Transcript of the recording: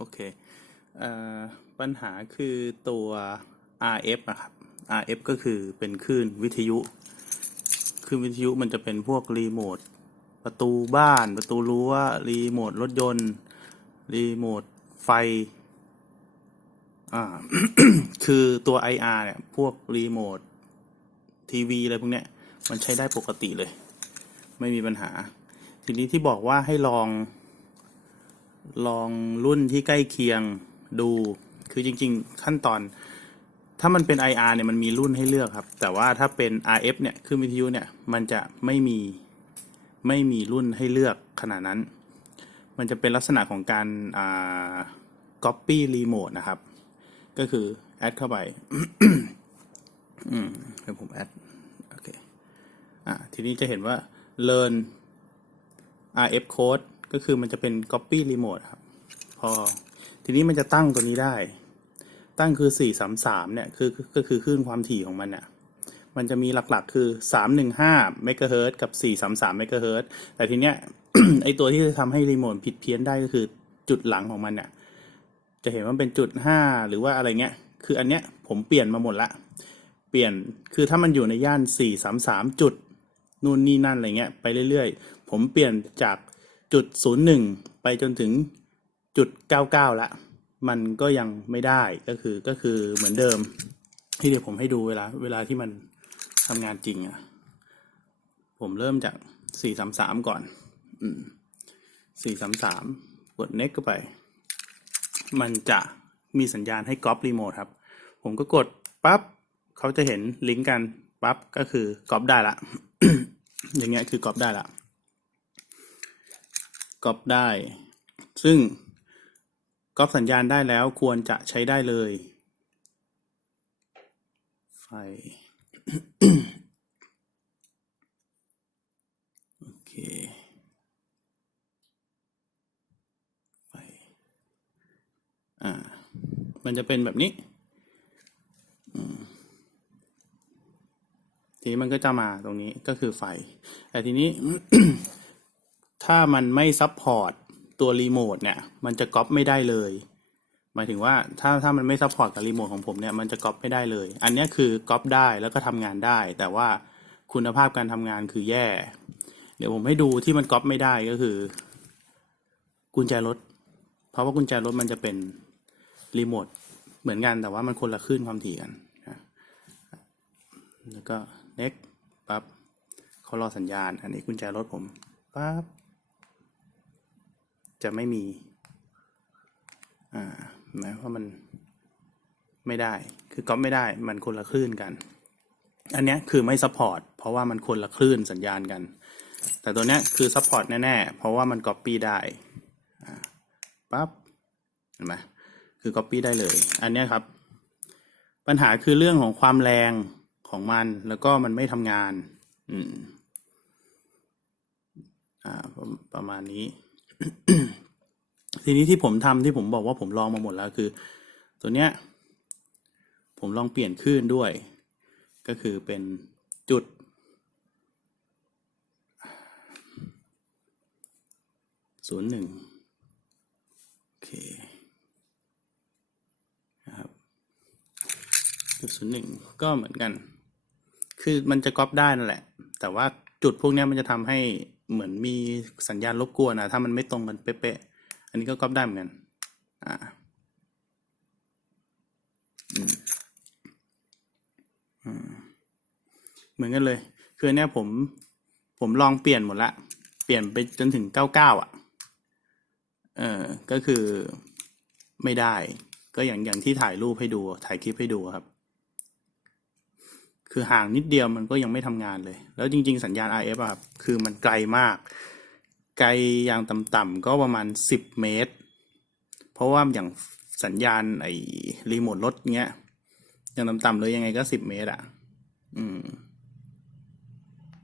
โอเคเอ่อปัญหาคือตัว RF อะครับ RF ก็คือเป็นคลื่นวิทยุคลื่นวิทยุมันจะเป็นพวกรีโมทประตูบ้านประตูรั้วรีโมทรถยนต์รีโมทไฟอ่าคือตัว IR เนี่ย พวกรีโมททีวีอะไรพวกเนี้ย มันใช้ได้ปกติเลย ไม่มีปัญหา ทีนี้ที่บอกว่าให้ลอง ลองรุ่นที่ใกล้เคียงดู คือจริง ๆ ขั้นตอน ถ้ามันเป็น IR เนี่ยมันมีรุ่นให้เลือกครับ แต่ว่าถ้าเป็น RF เนี่ยคือวิทยุเนี่ยมันจะไม่มีไม่มีรุ่นให้เลือกขนาดนั้น มันจะเป็นลักษณะของการอ่า copy remote นะครับ ก็คือ แอดเข้าไป อืมเดี๋ยวผมแอด โอเค อ่า ทีนี้จะเห็นว่า learn RF code ก็คือมันจะเป็น copy remote ครับ พอ ทีนี้มันจะตั้งตัวนี้ได้ ตั้งคือ 433 เนี่ย คือ ก็คือคลื่นความถี่ของมันเนี่ยมันจะมีหลักๆ คือ 315 เมกะเฮิรตกับ 433 เมกะเฮิรตแต่ทีเนี้ย ไอตัวที่จะทำให้รีโมทผิดเพี้ยนได้ก็คือจุดหลังของมันเนี่ย จะเห็นว่าเป็นจุด 5 หรือว่าอะไรเงี้ย คืออันเนี้ยผมเปลี่ยนมาหมดละ เปลี่ยน คือถ้ามันอยู่ในย่าน 433 จุด นู่นนี่นั่นอะไรเงี้ย ไปเรื่อยๆ ผมเปลี่ยนจาก จุด01ไปจนถึงจุด99ละ มันก็ยังไม่ได้ก็คือก็คือเหมือนเดิม ที่เดี๋ยวผมให้ดูเวลาเวลาที่มันทำงานจริงอะผมเริ่มจาก433ก่อนอืม433กด next เข้าไป มันจะมีสัญญาณให้ก๊อปรีโมทครับ ผมก็กดปั๊บเขาจะเห็นลิงก์กันปั๊บก็คือก๊อปได้ละ อย่างเงี้ยคือก๊อปได้ละ ก๊อปได้ ซึ่งก๊อปสัญญาณได้แล้วควรจะใช้ได้เลย ไฟ โอเคไฟอ่า มันจะเป็นแบบนี้ทีนี้มันก็จะมาตรงนี้ก็คือไฟ แต่ทีนี้ ถ้ามันไม่ซับพอร์ตตัวรีโมทเนี่ย มันจะก๊อปไม่ได้เลย หมายถึงว่าถ้าถ้ามันไม่ซัพพอร์ตกับรีโมทของผมเนี่ย มันจะก๊อปไม่ได้เลย อันนี้คือก๊อปได้แล้วก็ทำงานได้ แต่ว่าคุณภาพการทำงานคือแย่ เดี๋ยวผมให้ดูที่มันก๊อปไม่ได้ก็คือ กุญแจรถ เพราะว่ากุญแจรถมันจะเป็นรีโมทเหมือนกันแต่ว่ามันคนละคลื่นความถี่กันแล้วก็ next ปั๊บเขารอสัญญาณ อันนี้กุญแจรถผมปั๊บ จะไม่มี อ่าหมายว่ามันไม่ได้ คือก๊อปไม่ได้ มันคนละคลื่นกัน อันเนี้ยคือไม่ซัพพอร์ต เพราะว่ามันคนละคลื่นสัญญาณกัน แต่ตัวเนี้ยคือซัพพอร์ตแน่ๆ เพราะว่ามันก๊อปปี้ได้ อ่า ปั๊บ เห็นไหมคือก๊อปปี้ได้เลย อันเนี้ยครับ ปัญหาคือเรื่องของความแรงของมัน แล้วก็มันไม่ทำงาน อืม อ่า ประมาณนี้ ทีนี้ที่ผมทำที่ผมบอกว่าผมลองมาหมดแล้วคือ ตัวเนี้ย ผมลองเปลี่ยนคลื่นด้วย ก็คือเป็นจุด ศูนย์หนึ่งโอเคนะครับจุดศูนย์หนึ่งก็เหมือนกัน คือมันจะก๊อปได้นั่นแหละ แต่ว่าจุดพวกเนี้ยมันจะทำให้ เหมือนมีสัญญาณรบกวนนะถ้ามันไม่ตรงกันเป๊ะๆอันนี้ก็ก๊อปได้เหมือนกันอ่าเหมือนกันเลย คือเนี้ยผม ผมลองเปลี่ยนหมดละ เปลี่ยนไปจนถึงเก้าเก้าอะ เออก็คือไม่ได้ ก็อย่างอย่างที่ถ่ายรูปให้ดู ถ่ายคลิปให้ดูครับ คือห่างนิดเดียวมันก็ยังไม่ทำงานเลย แล้วจริง ๆ สัญญาณ RF อะครับคือมันไกลมาก ไกลอย่างต่ำๆก็ประมาณสิบเมตร เพราะว่าอย่างสัญญาณไอ้รีโมทรถเงี้ยอย่างต่ำๆเลยยังไงก็สิบเมตรอะอืม